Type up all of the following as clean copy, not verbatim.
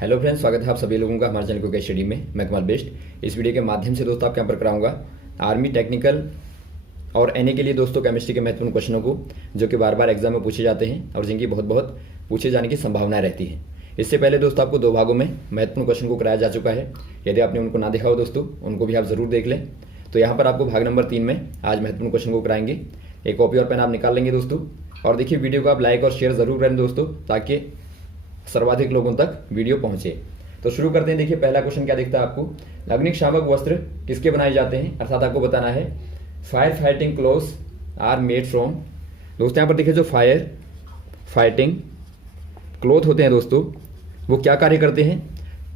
Hello friends, स्वागत है आप सभी लोगों का हमारे चैनल को स्टडी में। मैं कमल बेस्ट। इस वीडियो के माध्यम से दोस्तों आपके यहाँ पर कराऊंगा आर्मी टेक्निकल और एनए के लिए दोस्तों केमिस्ट्री के महत्वपूर्ण क्वेश्चनों को, जो कि बार बार एग्जाम में पूछे जाते हैं और जिनकी बहुत बहुत पूछे जाने की संभावनाएं रहती है। इससे पहले दोस्तों आपको 2 भागों में महत्वपूर्ण क्वेश्चन को कराया जा चुका है। यदि आपने उनको ना देखा हो दोस्तों, उनको भी आप जरूर देख लें। तो यहाँ पर आपको भाग नंबर 3 में आज महत्वपूर्ण क्वेश्चन को कराएंगे। एक कॉपी और पेन आप निकाल लेंगे दोस्तों, और देखिए वीडियो को आप लाइक और शेयर जरूर करें दोस्तों, ताकि सर्वाधिक लोगों तक वीडियो पहुंचे। तो शुरू करते हैं। देखिए पहला क्वेश्चन क्या दिखता है आपको, अग्निशामक वस्त्र किसके बनाए जाते हैं, अर्थात आपको बताना है fire fighting clothes are made from. दोस्तों यहाँ पर देखिए जो फायर फाइटिंग क्लोथ होते हैं दोस्तों, वो क्या कार्य करते हैं,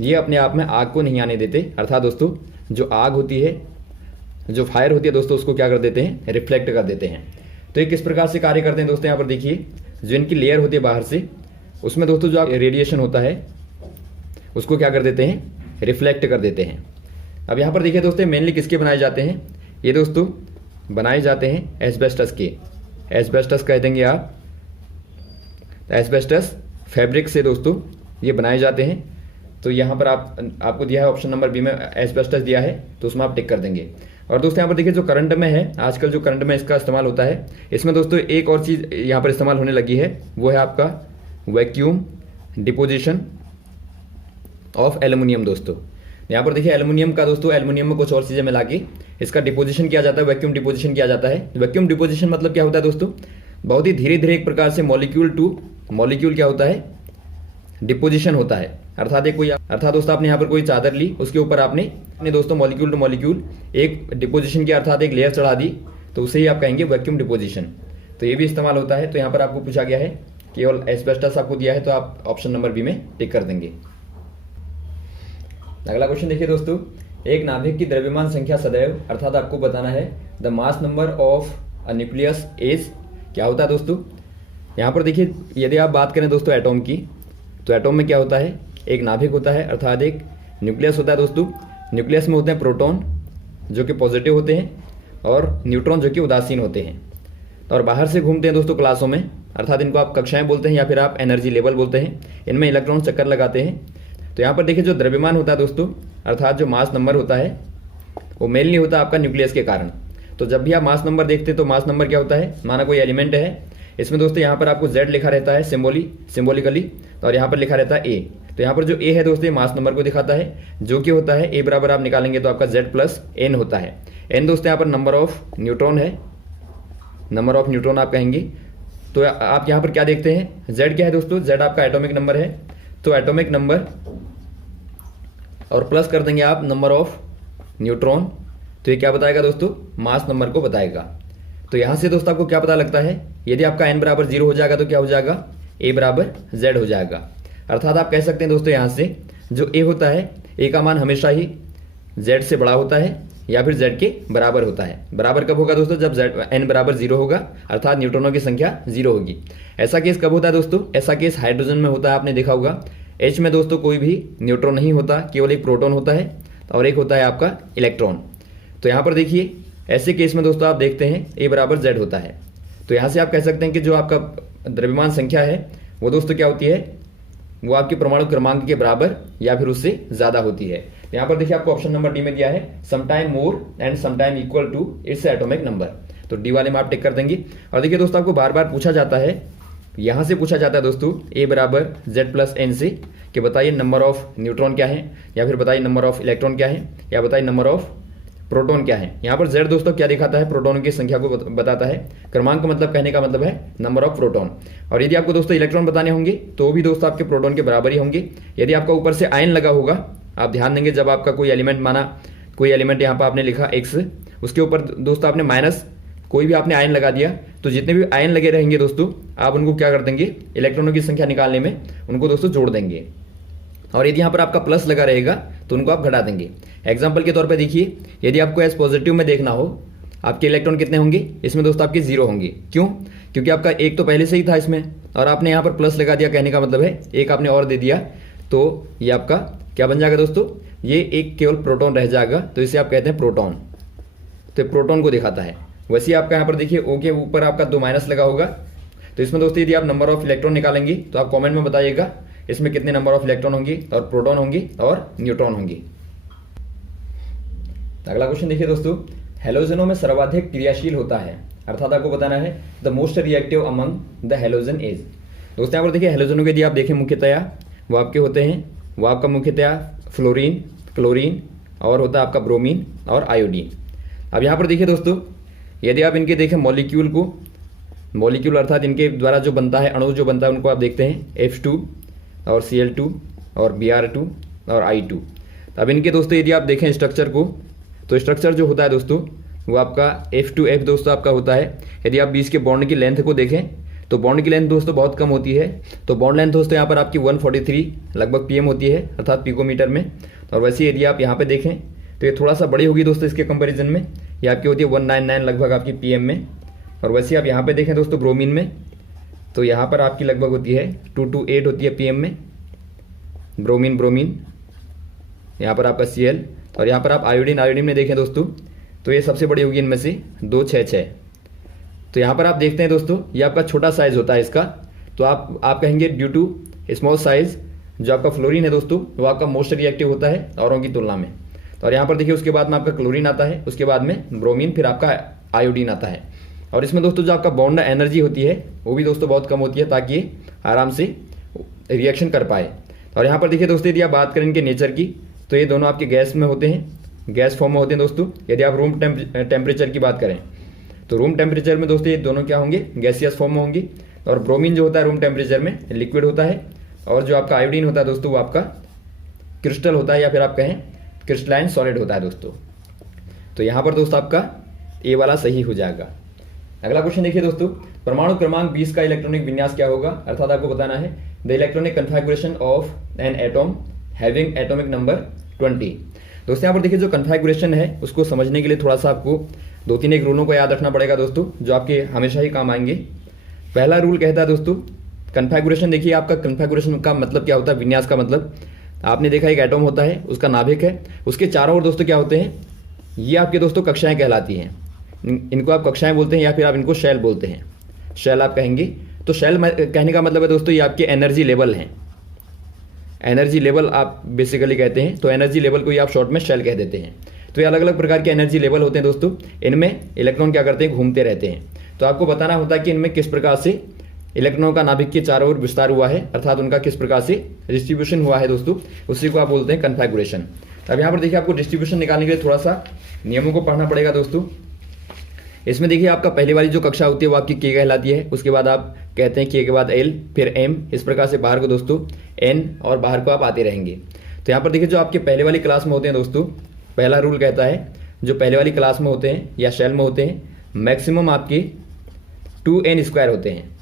ये अपने आप में आग को नहीं आने देते। अर्थात दोस्तों जो आग होती है, जो फायर होती है दोस्तों, उसको क्या कर देते हैं, रिफ्लेक्ट कर देते हैं। तो ये किस प्रकार से कार्य करते हैं दोस्तों, यहाँ पर देखिए जो इनकी लेयर होती है बाहर से, उसमें दोस्तों जो रेडिएशन होता है उसको क्या कर देते हैं, रिफ्लेक्ट कर देते हैं। अब यहाँ पर देखिए दोस्तों मेनली किसके बनाए जाते हैं, ये दोस्तों बनाए जाते हैं एस्बेस्टस के। एस्बेस्टस कह देंगे आप, एस्बेस्टस फैब्रिक से दोस्तों ये बनाए जाते हैं। तो यहाँ पर आपको दिया है ऑप्शन नंबर बी में एस्बेस्टस दिया है, तो उसमें आप टिक कर देंगे। और दोस्तों यहाँ पर देखिए जो करंट में है, आजकल जो करंट में इसका इस्तेमाल होता है, इसमें दोस्तों एक और चीज़ यहाँ पर इस्तेमाल होने लगी है, वो है आपका वैक्यूम डिपोजिशन ऑफ एल्युमिनियम। दोस्तों यहाँ पर देखिए एल्युमिनियम का दोस्तों, एल्युमिनियम में कुछ और चीज़ें मिला के इसका डिपोजिशन किया जाता है, वैक्यूम डिपोजिशन किया जाता है। वैक्यूम डिपोजिशन मतलब क्या होता है दोस्तों, बहुत ही धीरे धीरे एक प्रकार से मॉलिक्यूल टू मॉलिक्यूल क्या होता है, डिपोजिशन होता है। अर्थात दोस्तों आपने यहाँ पर कोई चादर ली, उसके ऊपर आपने दोस्तों मॉलिक्यूल टू मॉलिक्यूल एक डिपोजिशन किया, अर्थात एक लेयर चढ़ा दी, तो उसे ही आप कहेंगे वैक्यूम डिपोजिशन। तो ये भी इस्तेमाल होता है। तो यहाँ पर आपको पूछा गया है, केवल एस्बेस्टस आपको दिया है, तो आप ऑप्शन नंबर बी में टिक कर देंगे। अगला क्वेश्चन देखिए दोस्तों, एक नाभिक की द्रव्यमान संख्या सदैव, अर्थात आपको बताना है the mass number of a nucleus is, क्या होता है दोस्तों। यहाँ पर देखिए यदि आप बात करें दोस्तों एटॉम की, तो एटॉम में क्या होता है, एक नाभिक होता है, अर्थात एक न्यूक्लियस होता है दोस्तों। न्यूक्लियस में होते हैं प्रोटॉन जो कि पॉजिटिव होते हैं, और न्यूट्रॉन जो कि उदासीन होते हैं, और बाहर से घूमते हैं दोस्तों क्लासों में, अर्थात इनको आप कक्षाएं बोलते हैं या फिर आप एनर्जी लेवल बोलते हैं। इनमें इलेक्ट्रॉन चक्कर लगाते हैं। तो यहाँ पर देखिए जो द्रव्यमान होता है दोस्तों, अर्थात जो मास नंबर होता है, वो मेनली होता है आपका न्यूक्लियस के कारण। तो जब भी आप मास नंबर देखते हैं, तो मास नंबर क्या होता है, माना कोई एलिमेंट है, इसमें दोस्तों यहाँ पर आपको Z लिखा रहता है सिंबोलिकली, और यहाँ पर लिखा रहता है A। तो यहाँ पर जो A है दोस्तों, मास नंबर को दिखाता है, जो कि होता है A बराबर आप निकालेंगे तो आपका Z प्लस N होता है। N दोस्तों यहाँ पर नंबर ऑफ न्यूट्रॉन है, नंबर ऑफ न्यूट्रॉन आप कहेंगे। तो आप यहाँ पर क्या देखते हैं, Z क्या है दोस्तों, Z आपका एटॉमिक नंबर है, तो एटॉमिक नंबर और प्लस कर देंगे आप नंबर ऑफ न्यूट्रॉन, तो ये क्या बताएगा दोस्तों, मास नंबर को बताएगा। तो यहाँ से दोस्तों आपको क्या पता लगता है, यदि आपका n बराबर 0 हो जाएगा तो क्या हो जाएगा, A बराबर Z हो जाएगा। अर्थात आप कह सकते हैं दोस्तों यहाँ से जो A होता है, A का मान हमेशा ही Z से बड़ा होता है या फिर Z के बराबर होता है। बराबर कब होगा दोस्तों, जब n बराबर 0 होगा, अर्थात न्यूट्रॉनों की संख्या 0 होगी। ऐसा केस कब होता है दोस्तों, ऐसा केस हाइड्रोजन में होता है, आपने देखा होगा। H में दोस्तों कोई भी न्यूट्रॉन नहीं होता, केवल एक प्रोटॉन होता है और एक होता है आपका इलेक्ट्रॉन। तो यहाँ पर देखिए ऐसे केस में दोस्तों आप देखते हैं A बराबर Z होता है। तो यहाँ से आप कह सकते हैं कि जो आपका द्रव्यमान संख्या है वो दोस्तों क्या होती है, वो आपके परमाणु क्रमांक के बराबर या फिर उससे ज़्यादा होती है। तो यहाँ पर देखिए आपको ऑप्शन नंबर डी में दिया है sometime more and sometime equal to its atomic number, तो डी वाले में आप टिक कर देंगे। और देखिए दोस्तों आपको बार बार पूछा जाता है, यहाँ से पूछा जाता है दोस्तों A बराबर Z प्लस N से, कि बताइए नंबर ऑफ न्यूट्रॉन क्या है, या फिर बताइए नंबर ऑफ इलेक्ट्रॉन क्या है, या बताइए नंबर ऑफ प्रोटॉन क्या है। यहाँ पर Z दोस्तों क्या दिखाता है, प्रोटॉन की संख्या को बताता है। क्रमांक का मतलब कहने का मतलब है नंबर ऑफ प्रोटॉन। और यदि आपको दोस्तों इलेक्ट्रॉन बताने होंगे तो भी दोस्तों आपके प्रोटॉन के बराबर ही होंगे। यदि आपका ऊपर से आयन लगा होगा, आप ध्यान देंगे, जब आपका कोई एलिमेंट, माना कोई एलिमेंट यहाँ पर आपने लिखा X, उसके ऊपर दोस्तों आपने माइनस कोई भी आपने आयन लगा दिया, तो जितने भी आयन लगे रहेंगे दोस्तों, आप उनको क्या कर देंगे, इलेक्ट्रॉनों की संख्या निकालने में उनको दोस्तों जोड़ देंगे। और यदि यहाँ पर आपका प्लस लगा रहेगा तो उनको आप घटा देंगे। एग्जाम्पल के तौर पे देखिए, यदि आपको एस पॉजिटिव में देखना हो, आपके इलेक्ट्रॉन कितने होंगे, इसमें दोस्तों आपके 0 होंगे। क्यों, क्योंकि आपका एक तो पहले से ही था इसमें, और आपने यहाँ पर प्लस लगा दिया, कहने का मतलब है एक आपने और दे दिया, तो ये आपका क्या बन जाएगा दोस्तों, ये एक केवल प्रोटॉन रह जाएगा, तो इसे आप कहते हैं प्रोटॉन। तो प्रोटॉन को दिखाता है। वैसे ही आपका यहाँ पर देखिए O के ऊपर आपका 2 माइनस लगा होगा, तो इसमें दोस्तों यदि आप नंबर ऑफ इलेक्ट्रॉन निकालेंगे तो आप कमेंट में बताइएगा इसमें कितने नंबर ऑफ इलेक्ट्रॉन होंगे और प्रोटॉन होंगे और न्यूट्रॉन होंगे। अगला क्वेश्चन देखिए दोस्तों, हैलोजनों में सर्वाधिक क्रियाशील होता है, अर्थात आपको बताना है the most reactive among the halogen is. दोस्तों यहाँ पर देखिए हैलोजनों के यदि आप देखें मुख्यतया वो आपके होते हैं, वो आपका मुख्यतया फ्लोरीन, क्लोरीन और होता है आपका ब्रोमीन और आयोडीन। अब यहाँ पर देखिए दोस्तों, यदि आप इनके देखें मॉलिक्यूल को, मॉलिक्यूल अर्थात इनके द्वारा जो बनता है, अणु जो बनता है उनको आप देखते हैं F2 और Cl2 और Br2 और I2। अब इनके दोस्तों यदि आप देखें स्ट्रक्चर को, तो स्ट्रक्चर जो होता है दोस्तों वो आपका F2F दोस्तों आपका होता है। यदि आप बीच के बॉन्ड की लेंथ को देखें तो बॉन्ड की लेंथ दोस्तों बहुत कम होती है, तो बॉन्ड लेंथ दोस्तों यहाँ पर आपकी 143 लगभग pm होती है अर्थात पिकोमीटर में। और वैसे यदि आप यहाँ पे देखें तो ये थोड़ा सा बड़ी होगी दोस्तों इसके कंपैरिजन में, ये आपकी होती है 199 लगभग आपकी pm में। और वैसे आप यहाँ पे देखें दोस्तों ब्रोमीन में, तो यहाँ पर आपकी लगभग होती है 228 होती है pm में ब्रोमीन, यहाँ पर आपका Cl। और यहाँ पर आप आयोडीन में देखें दोस्तों तो ये सबसे बड़ी होगी इनमें से 266। तो यहाँ पर आप देखते हैं दोस्तों ये आपका छोटा साइज होता है इसका, तो आप कहेंगे ड्यू टू स्मॉल साइज जो आपका फ्लोरीन है दोस्तों वो आपका मोस्ट रिएक्टिव होता है औरों की तुलना में। तो और यहाँ पर देखिए उसके बाद में आपका क्लोरीन आता है, उसके बाद में ब्रोमीन, फिर आपका आयोडीन आता है। और इसमें दोस्तों जो आपका बॉन्ड एनर्जी होती है वो भी दोस्तों बहुत कम होती है ताकि ये आराम से रिएक्शन कर पाए। और यहाँ पर देखिए दोस्तों यदि आप बात करें इनके नेचर की, तो ये दोनों आपके गैस में होते हैं, गैस फॉर्म में होते हैं दोस्तों। यदि आप रूम टेम्परेचर की बात करें तो रूम टेम्परेचर में दोस्तों ये दोनों क्या होंगे, गैसियस फॉर्म में होंगे। और ब्रोमीन जो होता है रूम टेम्परेचर में लिक्विड होता है, और जो आपका आयोडीन होता है दोस्तों वो आपका क्रिस्टल होता है, या फिर आप कहें क्रिस्टलाइन सॉलिड होता है दोस्तों। तो यहाँ पर दोस्तों आपका ए वाला सही हो जाएगा। अगला क्वेश्चन देखिए दोस्तों, परमाणु क्रमांक 20 का इलेक्ट्रॉनिक विन्यास क्या होगा, अर्थात आपको बताना है the electronic configuration of an atom having atomic number 20। दोस्तों यहाँ पर देखिए जो कन्फिगुरेशन है उसको समझने के लिए थोड़ा सा आपको 2-3 रूलों को याद रखना पड़ेगा दोस्तों, जो आपके हमेशा ही काम आएंगे। पहला रूल कहता है दोस्तों कन्फिगुरेशन, देखिए आपका कन्फिगुरेशन का मतलब क्या होता है, विन्यास का मतलब आपने देखा एक एटॉम होता है, उसका नाभिक है, उसके चारों ओर दोस्तों क्या होते हैं, ये आपके दोस्तों कक्षाएं कहलाती हैं। इनको आप कक्षाएं बोलते हैं या फिर आप इनको शेल बोलते हैं, शेल आप कहेंगे। तो शेल कहने का मतलब है दोस्तों ये आपके एनर्जी लेवल हैं, एनर्जी लेवल आप बेसिकली कहते हैं। तो एनर्जी लेवल को ही आप शॉर्ट में शेल कह देते हैं। तो ये अलग अलग प्रकार के एनर्जी लेवल होते हैं दोस्तों, इनमें इलेक्ट्रॉन क्या करते हैं, घूमते रहते हैं। तो आपको बताना होता है कि इनमें किस प्रकार से इलेक्ट्रॉनों का नाभिक के चारों ओर विस्तार हुआ है, अर्थात उनका किस प्रकार से डिस्ट्रीब्यूशन हुआ है दोस्तों, उसी को आप बोलते हैं कन्फिगुरेशन। अब यहाँ पर देखिए आपको डिस्ट्रीब्यूशन निकालने के लिए थोड़ा सा नियमों को पढ़ना पड़ेगा दोस्तों। इसमें देखिए आपका पहली वाली जो कक्षा होती है वो आपकी के कहलाती है, उसके बाद आप कहते हैं के के बाद एल, फिर एम, इस प्रकार से बाहर को दोस्तों एन, और बाहर को आप आते रहेंगे। तो यहाँ पर देखिए जो आपके पहले वाली क्लास में होते हैं दोस्तों, पहला रूल कहता है जो पहले वाली क्लास में होते हैं या शेल में होते हैं, मैक्सिमम आपके 2n² होते हैं।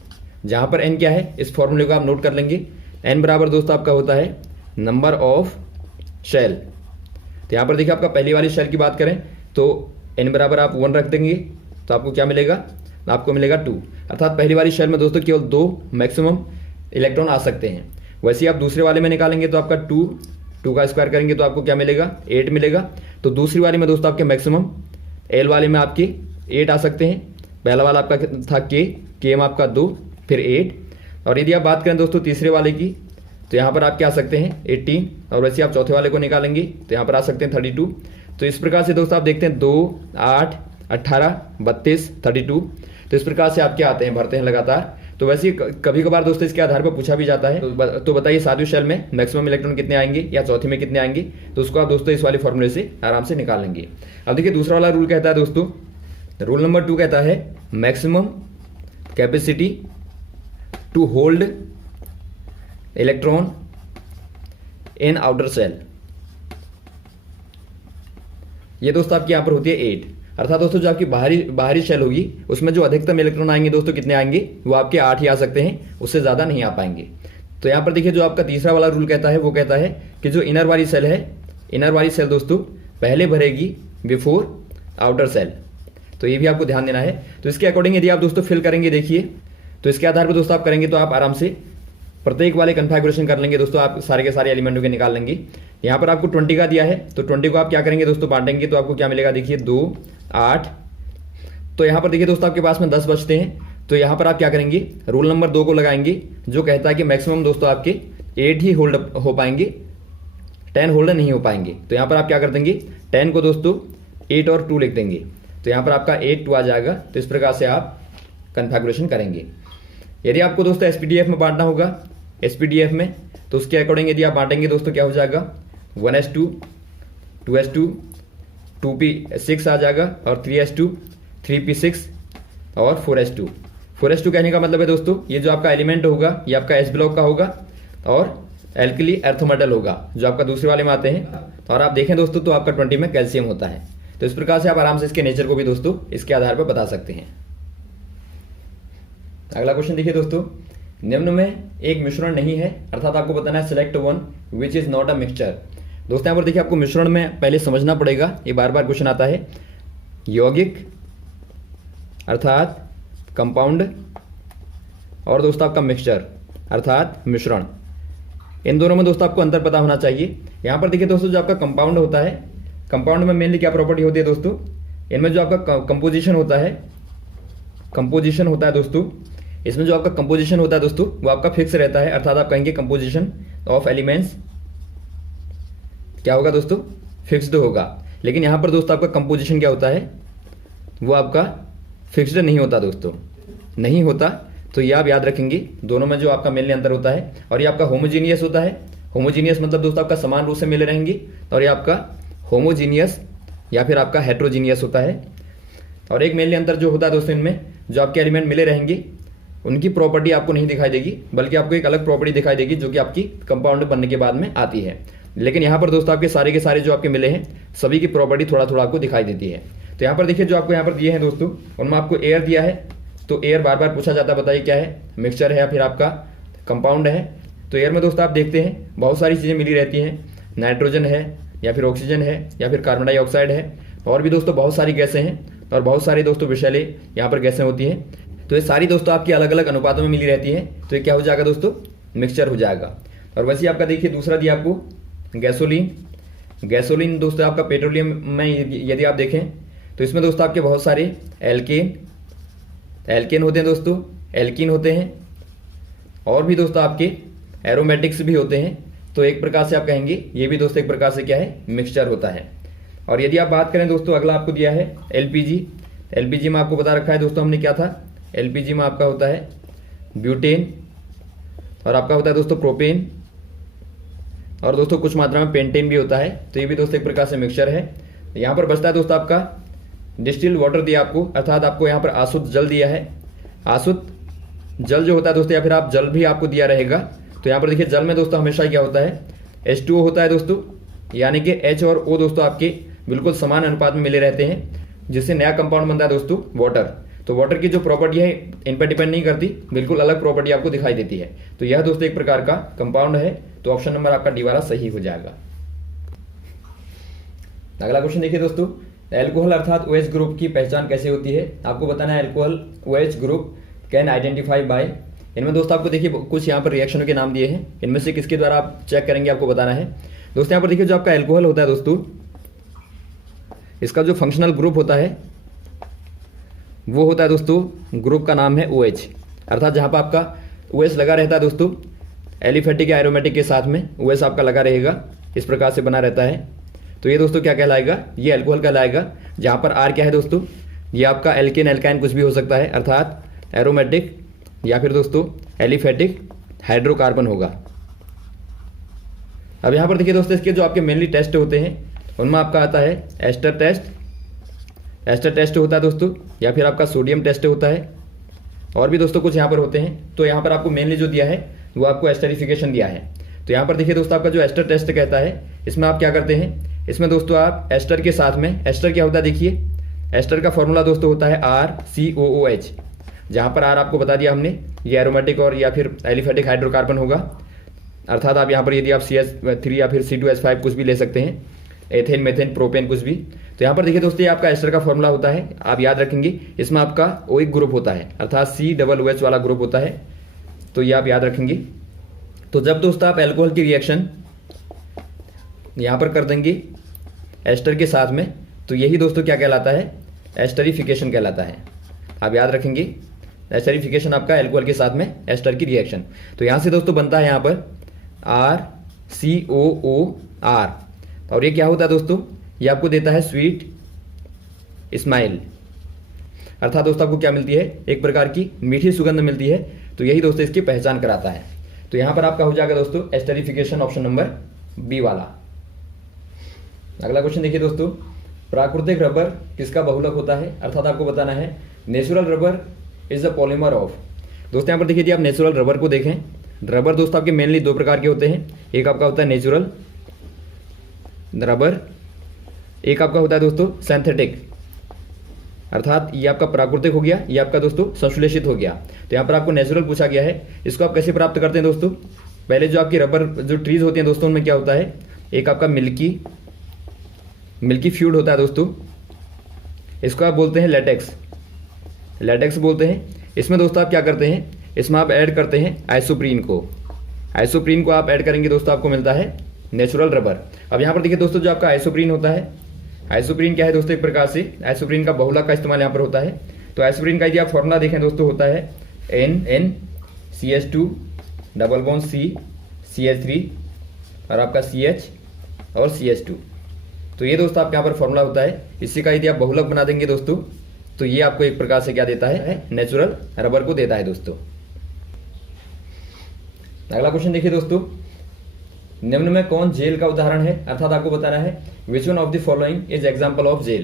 जहाँ पर n क्या है इस फॉर्मूले को आप नोट कर लेंगे, n बराबर दोस्तों आपका होता है नंबर ऑफ शेल। तो यहाँ पर देखिए आपका पहली वाली शेल की बात करें तो n बराबर आप 1 रख देंगे तो आपको क्या मिलेगा, आपको मिलेगा 2, अर्थात पहली वाली शेल में दोस्तों केवल 2 मैक्सिमम इलेक्ट्रॉन आ सकते हैं। वैसे आप दूसरे वाले में निकालेंगे तो आपका 2 का स्क्वायर करेंगे तो आपको क्या मिलेगा, 8 मिलेगा। तो दूसरी वाले में दोस्तों आपके मैक्सिमम एल वाले में आपके 8 आ सकते हैं। पहला वाला आपका था के एम आपका 2, फिर 8। और यदि आप बात करें दोस्तों तीसरे वाले की, तो यहाँ पर आप क्या आ सकते हैं 18, और वैसे आप चौथे वाले को निकालेंगे तो यहाँ पर आ सकते हैं 32। तो इस प्रकार से दोस्तों आप देखते हैं 2, 8, 18, 32, 32। तो इस प्रकार से आप क्या आते हैं, भरते हैं लगातार। तो वैसे कभी कभार दोस्तों इसके आधार पर पूछा भी जाता है, तो बताइए सातवीं शेल में मैक्सिमम इलेक्ट्रॉन कितने आएंगे या चौथी में कितने आएंगे, तो उसको आप दोस्तों इस वाले फॉर्मूले से आराम से निकाल लेंगे। अब देखिए दूसरा वाला रूल कहता है दोस्तों, रूल नंबर 2 कहता है maximum capacity to hold electron in outer shell. ये दोस्तों आपकी यहाँ पर होती है 8, अर्थात दोस्तों जो आपकी बाहरी शेल होगी उसमें जो अधिकतम इलेक्ट्रॉन आएंगे दोस्तों कितने आएंगे, वो आपके 8 ही आ सकते हैं, उससे ज़्यादा नहीं आ पाएंगे। तो यहाँ पर देखिए जो आपका तीसरा वाला रूल कहता है वो कहता है कि जो इनर वाली सेल है, इनर वाली सेल दोस्तों पहले भरेगी बिफोर आउटर सेल। तो ये भी आपको ध्यान देना है। तो इसके अकॉर्डिंग यदि आप दोस्तों फिल करेंगे, देखिए तो इसके आधार पर दोस्तों आप करेंगे तो आप आराम से प्रत्येक वाले कन्फिगुरेशन कर लेंगे दोस्तों, आप सारे के सारे एलिमेंटों के निकाल लेंगे। यहाँ पर आपको 20 का दिया है, तो 20 को आप क्या करेंगे दोस्तों, बांटेंगे तो आपको क्या मिलेगा, देखिए 2, 8। तो यहाँ पर देखिए दोस्तों आपके पास में 10 बचते हैं, तो यहाँ पर आप क्या करेंगे, रूल नंबर 2 को लगाएंगे जो कहता है कि मैक्सिमम दोस्तों आपके 8 ही होल्ड हो पाएंगे, 10 होल्ड नहीं हो पाएंगे। तो यहाँ पर आप क्या कर देंगे, 10 को दोस्तों 8 और 2 लिख देंगे, तो यहाँ पर आपका 8 2 आ जाएगा। तो इस प्रकार से आप कन्फिगरेशन करेंगे। यदि आपको दोस्तों SPDF में बांटना होगा, SPDF में, तो उसके अकॉर्डिंग यदि आप बांटेंगे दोस्तों क्या हो जाएगा, 1:2, 2:2, 2p6 आ जाएगा, और 3:2, 3p6 और 4:2। 4:2 कहने का मतलब है दोस्तों ये जो आपका एलिमेंट होगा ये आपका S ब्लॉक का होगा और एल्कली अर्थ मेटल होगा जो आपका दूसरे वाले में आते हैं। और आप देखें दोस्तों तो आपका 20 में कैल्शियम होता है। तो इस प्रकार से आप आराम से इसके नेचर को भी दोस्तों इसके आधार पर बता सकते हैं। अगला क्वेश्चन देखिए दोस्तों, निम्न में एक मिश्रण नहीं है, अर्थात आपको बताना है select one which is not a mixture. दोस्तों यहाँ पर देखिए आपको मिश्रण में पहले समझना पड़ेगा, ये बार बार क्वेश्चन आता है। यौगिक अर्थात कंपाउंड और दोस्तों आपका मिक्सचर अर्थात मिश्रण, इन दोनों में दोस्तों आपको अंतर पता होना चाहिए। यहाँ पर देखिए दोस्तों जो आपका कंपाउंड होता है, कंपाउंड में मेनली क्या प्रॉपर्टी होती है दोस्तों, इनमें जो आपका कंपोजिशन होता है, कंपोजिशन होता है दोस्तों, इसमें जो आपका कंपोजिशन होता है दोस्तों वो आपका फिक्स रहता है, अर्थात आप कहेंगे कंपोजिशन ऑफ एलिमेंट्स क्या होगा दोस्तों, फिक्स्ड होगा। लेकिन यहाँ पर दोस्तों आपका कंपोजिशन क्या होता है, वो आपका फिक्स्ड नहीं होता दोस्तों, नहीं होता। तो ये आप याद रखेंगे, दोनों में जो आपका मेनली अंतर होता है। और ये आपका होमोजीनियस होता है, होमोजीनियस मतलब दोस्तों आपका समान रूप से मिले रहेंगे, और ये आपका होमोजीनियस या फिर आपका हेट्रोजीनियस होता है। और एक मेनली अंतर जो होता है दोस्तों, इनमें जो आपके एलिमेंट मिले रहेंगे उनकी प्रॉपर्टी आपको नहीं दिखाई देगी, बल्कि आपको एक अलग प्रॉपर्टी दिखाई देगी जो कि आपकी कंपाउंड बनने के बाद में आती है। लेकिन यहाँ पर दोस्तों आपके सारे के सारे जो आपके मिले हैं सभी की प्रॉपर्टी थोड़ा थोड़ा आपको दिखाई देती है। तो यहाँ पर देखिए जो आपको यहाँ पर दिए हैं दोस्तों, उनमें आपको एयर दिया है, तो एयर बार बार पूछा जाता है, बताइए क्या है, मिक्सचर है या फिर आपका कंपाउंड है। तो एयर में दोस्तों आप देखते हैं बहुत सारी चीज़ें मिली रहती हैं, नाइट्रोजन है या फिर ऑक्सीजन है या फिर कार्बन डाइऑक्साइड है, और भी दोस्तों बहुत सारी गैसें हैं और बहुत सारी दोस्तों विषैले यहाँ पर गैसें होती हैं। तो ये सारी दोस्तों आपकी अलग अलग अनुपातों में मिली रहती हैं, तो ये क्या हो जाएगा दोस्तों, मिक्सचर हो जाएगा। और वैसे आपका देखिए दूसरा दिया आपको गैसोलीन। गैसोलीन दोस्तों आपका पेट्रोलियम में यदि आप देखें तो इसमें दोस्तों आपके बहुत सारे एल्केन होते हैं दोस्तों, एल्कीन होते हैं, और भी दोस्तों आपके एरोमेटिक्स भी होते हैं। तो एक प्रकार से आप कहेंगे ये भी दोस्तों एक प्रकार से क्या है, मिक्सचर होता है। और यदि आप बात करें दोस्तों, अगला आपको दिया है एलपीजी। एलपीजी में आपको बता रखा है दोस्तों हमने क्या था, एलपीजी में आपका होता है ब्यूटेन, और आपका होता है दोस्तों प्रोपेन, और दोस्तों कुछ मात्रा में पेंटेन भी होता है। तो ये भी दोस्तों एक प्रकार से मिक्सचर है। यहाँ पर बचता है दोस्तों आपका डिस्टिल्ड वाटर दिया आपको, अर्थात आपको यहाँ पर आसुत जल दिया है। आसुत जल जो होता है दोस्तों, या फिर आप जल भी आपको दिया रहेगा। तो यहाँ पर देखिए जल में दोस्तों हमेशा क्या होता है, H2O होता है दोस्तों, यानी कि H और O दोस्तों आपके बिल्कुल समान अनुपात में मिले रहते हैं, जिससे नया कंपाउंड बनता है दोस्तों वाटर। तो वाटर की जो प्रॉपर्टी है इन पर डिपेंड नहीं करती, बिल्कुल अलग प्रॉपर्टी आपको दिखाई देती है। तो यह दोस्तों एक प्रकार का कंपाउंड है। तो ऑप्शन नंबर आपका डी वाला सही हो जाएगा। अगला क्वेश्चन देखिए दोस्तों, एल्कोहल अर्थात OH ग्रुप की पहचान कैसे होती है। आपको बताना है alcohol OH group can identify bye. इनमें दोस्तों आपको देखिए कुछ यहाँ पर रिएक्शनों के नाम दिए हैं, इनमें से किसके द्वारा आप चेक करेंगे आपको बताना है। दोस्तों यहाँ पर देखिए जो आपका एल्कोहल होता है दोस्तों, इसका जो फंक्शनल ग्रुप होता है वो होता है दोस्तों, ग्रुप का नाम है OH, अर्थात जहाँ पर आपका OH लगा रहता है दोस्तों, एलिफेटिक या एरोमेटिक के साथ में OH आपका लगा रहेगा, इस प्रकार से बना रहता है। तो ये दोस्तों क्या कहलाएगा, ये एल्कोहल कहलाएगा। जहाँ पर R क्या है दोस्तों, ये आपका एल्केन एल्काइन कुछ भी हो सकता है, अर्थात एरोमेटिक या फिर दोस्तों एलिफेटिक हाइड्रोकार्बन होगा। अब यहाँ पर देखिए दोस्तों इसके जो आपके मेनली टेस्ट होते हैं उनमें आपका आता है एस्टर टेस्ट, एस्टर टेस्ट होता है दोस्तों, या फिर आपका सोडियम टेस्ट होता है, और भी दोस्तों कुछ यहाँ पर होते हैं। तो यहाँ पर आपको मेनली जो दिया है वो आपको एस्टरिफिकेशन दिया है। तो यहाँ पर देखिए दोस्तों आपका जो एस्टर टेस्ट कहता है, इसमें आप क्या करते हैं, इसमें दोस्तों आप एस्टर के साथ में, एस्टर क्या होता है देखिए, एस्टर का फॉर्मूला दोस्तों होता है RCOOH, जहाँ पर R आपको बता दिया हमने, ये एरोमेटिक और या फिर एलिफेटिक हाइड्रोकार्बन होगा, अर्थात आप यहाँ पर यदि आप CH3 या फिर C2H5 कुछ भी ले सकते हैं, एथेन मेथेन प्रोपेन कुछ भी। तो यहाँ पर देखिए दोस्तों ये आपका एस्टर का फॉर्मूला होता है, आप याद रखेंगे। इसमें आपका OH ग्रुप होता है, अर्थात COOH वाला ग्रुप होता है, तो ये आप याद रखेंगे। तो जब दोस्तों आप एल्कोहल की रिएक्शन यहाँ पर कर देंगे एस्टर के साथ में, तो यही दोस्तों क्या कहलाता है, एस्टरिफिकेशन कहलाता है। आप याद रखेंगे एस्टरिफिकेशन आपका एल्कोहल के साथ में एस्टर की रिएक्शन। तो यहाँ से दोस्तों बनता है यहाँ पर COOR। और ये क्या होता है दोस्तों, ये आपको देता है स्वीट स्माइल, अर्थात दोस्तों आपको क्या मिलती है, एक प्रकार की मीठी सुगंध मिलती है। तो यही दोस्तों इसकी पहचान कराता है। तो यहां पर आपका हो जाएगा दोस्तों एस्टरिफिकेशन, ऑप्शन नंबर बी वाला। अगला क्वेश्चन देखिए दोस्तों, प्राकृतिक रबर किसका बहुलक होता है, अर्थात आपको बताना है natural rubber is the polymer of. दोस्तों यहाँ पर देखिए, यदि आप नेचुरल रबर को देखें, रबर दोस्तों आपके मेनली दो प्रकार के होते हैं। एक आपका होता है नेचुरल रबर, एक आपका होता है दोस्तों सिंथेटिक, अर्थात ये आपका प्राकृतिक हो गया, ये आपका दोस्तों संश्लेषित हो गया। तो यहाँ पर आपको नेचुरल पूछा गया है। इसको आप कैसे प्राप्त करते हैं दोस्तों, पहले जो आपकी रबर जो ट्रीज होती हैं दोस्तों, उनमें क्या होता है, एक आपका मिल्की फ्यूड होता है दोस्तों, इसको आप बोलते हैं लेटेक्स बोलते हैं। इसमें दोस्तों आप क्या करते हैं, इसमें आप ऐड करते हैं आइसोप्रीन को आप ऐड करेंगे दोस्तों, आपको मिलता है नेचुरल रबर। अब यहाँ पर देखिए दोस्तों, जो आपका आइसोप्रीन होता है, आइसोप्रीन क्या है दोस्तों, एक प्रकार से आइसोप्रीन का बहुलक का इस्तेमाल यहाँ पर होता है। तो आइसोप्रीन का यदि आप फॉर्मूला देखें दोस्तों, होता है NCH2 डबल बॉन्ड CH3 और आपका CH और CH2। तो ये दोस्तों आपके यहाँ पर फॉर्मूला होता है। इसी का यदि आप बहुलक बना देंगे दोस्तों, तो ये आपको एक प्रकार से क्या देता है, नेचुरल रबर को देता है दोस्तों। अगला क्वेश्चन देखिए दोस्तों, निम्न में कौन जेल का उदाहरण है, अर्थात आपको बताना है which one of the following is example of gel.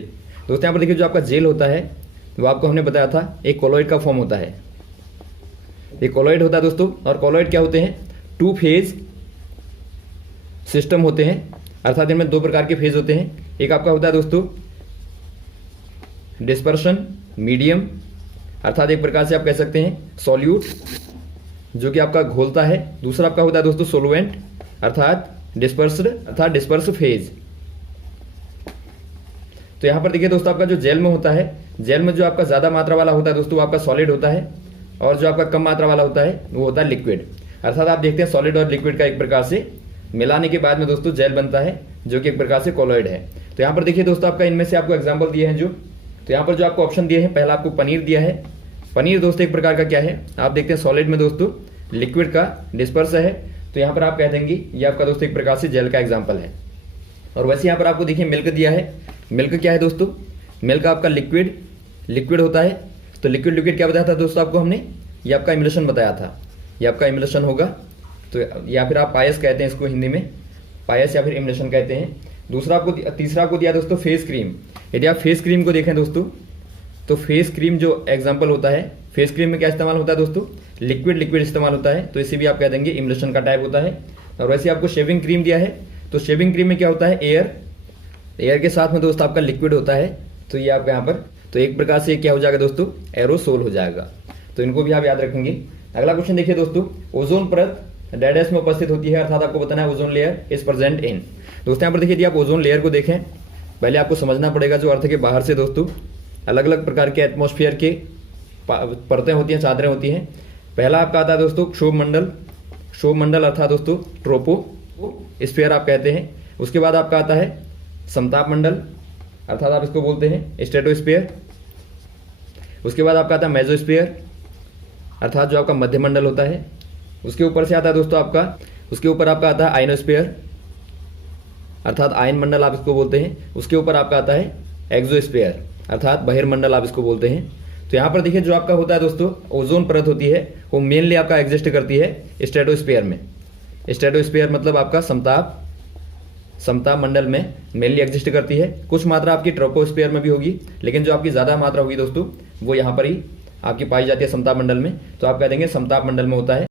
दोस्तों यहाँ पर देखिए, जो आपका जेल होता है वो आपको हमने बताया था एक कोलॉइड का फॉर्म होता है, एक कोलॉइड होता है दोस्तों। और कोलॉइड क्या होते हैं, 2 फेज सिस्टम होते हैं, अर्थात इनमें 2 प्रकार के फेज होते हैं। एक आपका होता है दोस्तों डिस्पर्शन मीडियम, अर्थात एक प्रकार से आप कह सकते हैं सॉल्यूट, जो कि आपका घोलता है। दूसरा आपका होता है दोस्तों सोलवेंट, अर्थात डिस्पर्स फेज। तो यहां पर देखिए दोस्तों, आपका जो जेल में होता है, जेल में जो आपका ज्यादा मात्रा वाला होता है दोस्तों वो आपका सॉलिड होता है, और जो आपका कम मात्रा वाला होता है वो होता है लिक्विड। अर्थात आप देखते हैं सॉलिड और लिक्विड का एक प्रकार से मिलाने के बाद में दोस्तों जेल बनता है, जो कि एक प्रकार से कोलॉइड है। तो यहाँ पर देखिए दोस्तों, आपका इनमें से आपको एग्जाम्पल दिए हैं जो, तो यहाँ पर जो आपको ऑप्शन दिए हैं, पहला आपको पनीर दिया है। पनीर दोस्तों एक प्रकार का क्या है, आप देखते हैं सॉलिड में दोस्तों लिक्विड का डिस्पर्स है, तो यहाँ पर आप कह देंगे ये आपका दोस्तों एक प्रकार से जेल का एग्जाम्पल है। और वैसे यहाँ पर आपको देखिए मिल्क दिया है। मिल्क क्या है दोस्तों, मिल्क आपका लिक्विड होता है। तो लिक्विड क्या बताया था दोस्तों आपको हमने, ये आपका इमल्शन बताया था, ये आपका इमल्शन होगा। तो या फिर आप पायस कहते हैं इसको हिंदी में, पायस या फिर इमल्शन कहते हैं। तीसरा आपको दिया दोस्तों फेस क्रीम। यदि आप फेस क्रीम को देखें दोस्तों, तो फेस क्रीम जो एग्जाम्पल होता है, फेस क्रीम में क्या इस्तेमाल होता है दोस्तों, लिक्विड इस्तेमाल होता है, तो इसे भी आप कह देंगे इमल्शन का टाइप होता है। और वैसे आपको शेविंग क्रीम दिया है, तो शेविंग क्रीम में क्या होता है, एयर के साथ में दोस्तों आपका लिक्विड होता है। तो ये आपका यहाँ पर, तो एक प्रकार से क्या हो जाएगा दोस्तों, एरोसोल हो जाएगा। तो इनको भी आप याद रखेंगे। अगला क्वेश्चन देखिए दोस्तों, ओजोन परत डैडेस में उपस्थित होती है, अर्थात आपको बताना है ozone layer is present in. दोस्तों यहाँ पर देखिए, यदि आप ओजोन लेयर को देखें, पहले आपको समझना पड़ेगा जो अर्थ के बाहर से दोस्तों अलग अलग प्रकार के एटमॉस्फेयर के परतें होती हैं, चादरें होती हैं। पहला आपका आता है दोस्तों क्षोभ मंडल अर्थात दोस्तों ट्रोपोस्फीयर आप कहते हैं। उसके बाद आपका आता है समताप मंडल, अर्थात आप इसको बोलते हैं स्ट्रेटोस्फीयर। उसके बाद आपका आता है मेसोस्फीयर, अर्थात जो आपका मध्य मंडल होता है। उसके ऊपर से आता है दोस्तों आपका, उसके ऊपर आपका आता है आयनोस्फीयर, अर्थात आयन मंडल आप इसको बोलते हैं। उसके ऊपर आपका आता है एक्सोस्फीयर, अर्थात बहिर्मंडल आप इसको बोलते हैं। तो यहाँ पर देखिए जो आपका होता है दोस्तों ओजोन परत होती है, वो मेनली आपका एग्जिस्ट करती है स्ट्रेटोस्फीयर में। स्ट्रेटोस्फीयर मतलब आपका समताप मंडल में मेनली एग्जिस्ट करती है। कुछ मात्रा आपकी ट्रोपोस्फीयर में भी होगी, लेकिन जो आपकी ज्यादा मात्रा होगी दोस्तों वो यहाँ पर ही आपकी पाई जाती है समताप मंडल में। तो आप कह देंगे समताप मंडल में होता है।